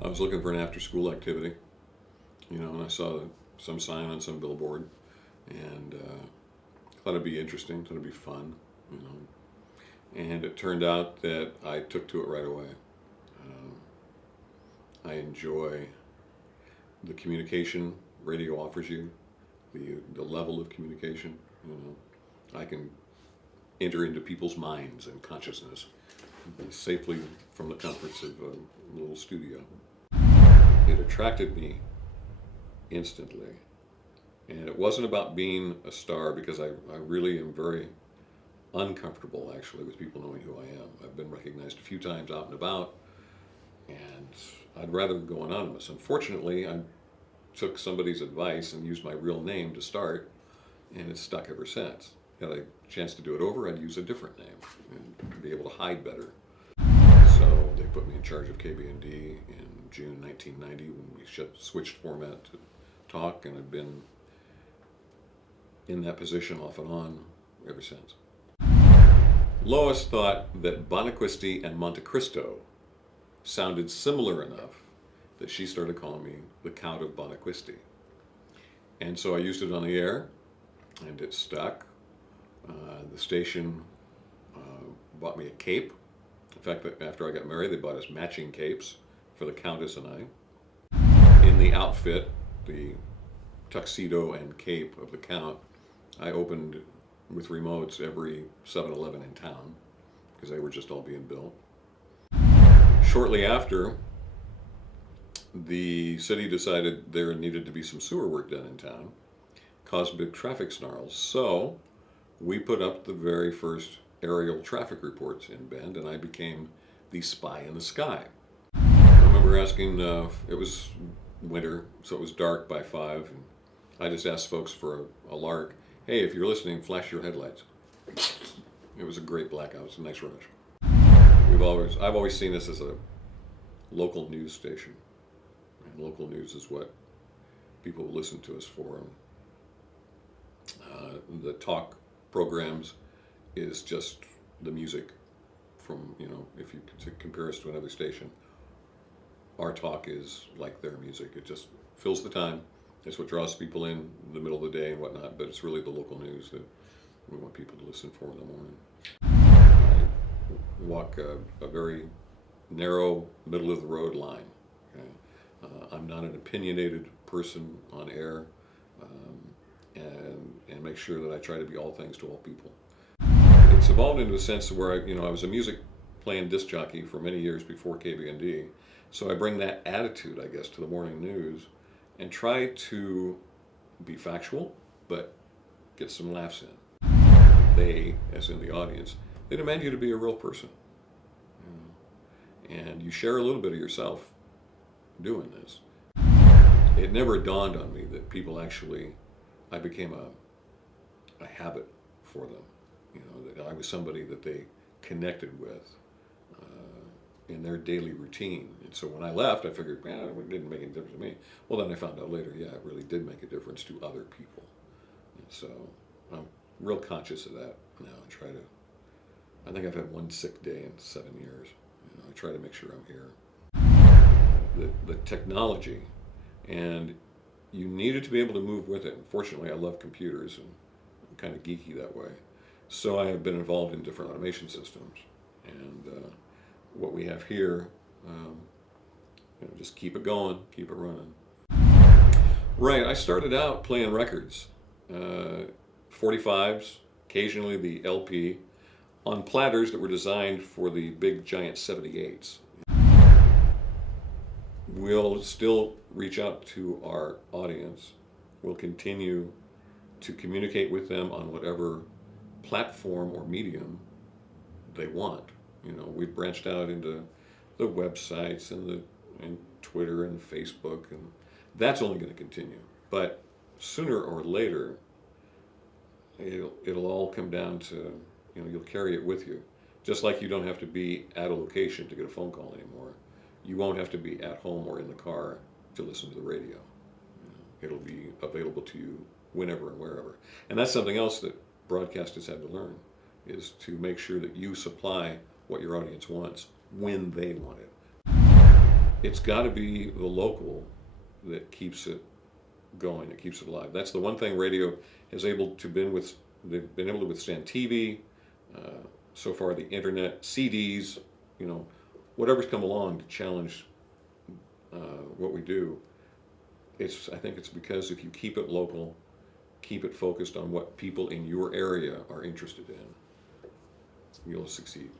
I was looking for an after-school activity, and I saw some sign on some billboard, and thought it'd be interesting, thought it'd be fun, you know. And it turned out that I took to it right away. I enjoy the communication radio offers you, the level of communication. I can enter into people's minds and consciousness safely from the comforts of a little studio. It attracted me instantly. And it wasn't about being a star, because I really am very uncomfortable, actually, with people knowing who I am. I've been recognized a few times out and about, and I'd rather go anonymous. Unfortunately, I took somebody's advice and used my real name to start, and it's stuck ever since. Had I a chance to do it over, I'd use a different name and be able to hide better. So they put me in charge of KBND in June 1990 when we switched format to talk, and I've been in that position off and on ever since. Lois thought that Bonacquisti and Monte Cristo sounded similar enough that she started calling me the Count of Bonacquisti. And so I used it on the air, and it stuck. The station bought me a cape. In fact, after I got married, they bought us matching capes for the Countess and I. In the outfit, the tuxedo and cape of the Count, I opened with remotes every 7-Eleven in town, because they were just all being built. Shortly after, the city decided there needed to be some sewer work done in town, caused big traffic snarls. So we put up the very first aerial traffic reports in Bend, and I became the spy in the sky. I remember asking, it was winter, so it was dark by 5, and I just asked folks for a lark, hey, if you're listening, flash your headlights. It was a great blackout. It was a nice rush. I've always seen this as a local news station. And local news is what people listen to us for. The talk programs is just the music from, if you compare us to another station, our talk is like their music. It just fills the time. It's what draws people in the middle of the day and whatnot, but it's really the local news that we want people to listen for in the morning. I walk a very narrow, middle-of-the-road line. Okay? I'm not an opinionated person on air, and make sure that I try to be all things to all people. It's evolved into a sense where I was a music playing disc jockey for many years before KBND, so I bring that attitude, I guess, to the morning news, and try to be factual, but get some laughs in. They, as in the audience, they demand you to be a real person. And you share a little bit of yourself doing this. It never dawned on me that people actually, I became a habit for them. That I was somebody that they connected with in their daily routine. And so when I left, I figured, it didn't make any difference to me. Well, then I found out later, it really did make a difference to other people. And so I'm real conscious of that now. I think I've had one sick day in 7 years. I try to make sure I'm here. The technology, and you needed to be able to move with it. Fortunately, I love computers, and I'm kind of geeky that way. So I have been involved in different automation systems. And what we have here, just keep it going, keep it running. Right, I started out playing records, 45s, occasionally the LP, on platters that were designed for the big giant 78s. We'll still reach out to our audience. We'll continue to communicate with them on whatever platform or medium they want. We've branched out into the websites and Twitter and Facebook, and that's only going to continue. But sooner or later, it'll all come down to, you'll carry it with you. Just like you don't have to be at a location to get a phone call anymore. You won't have to be at home or in the car to listen to the radio. It'll be available to you whenever and wherever. And that's something else that broadcasters had to learn, is to make sure that you supply what your audience wants when they want it. it's got to be the local that keeps it going, that keeps it alive. That's the one thing radio has able to been with. They've been able to withstand TV, so far the internet, CDs, you know, whatever's come along to challenge what we do. I think it's because if you keep it local, keep it focused on what people in your area are interested in, you'll succeed.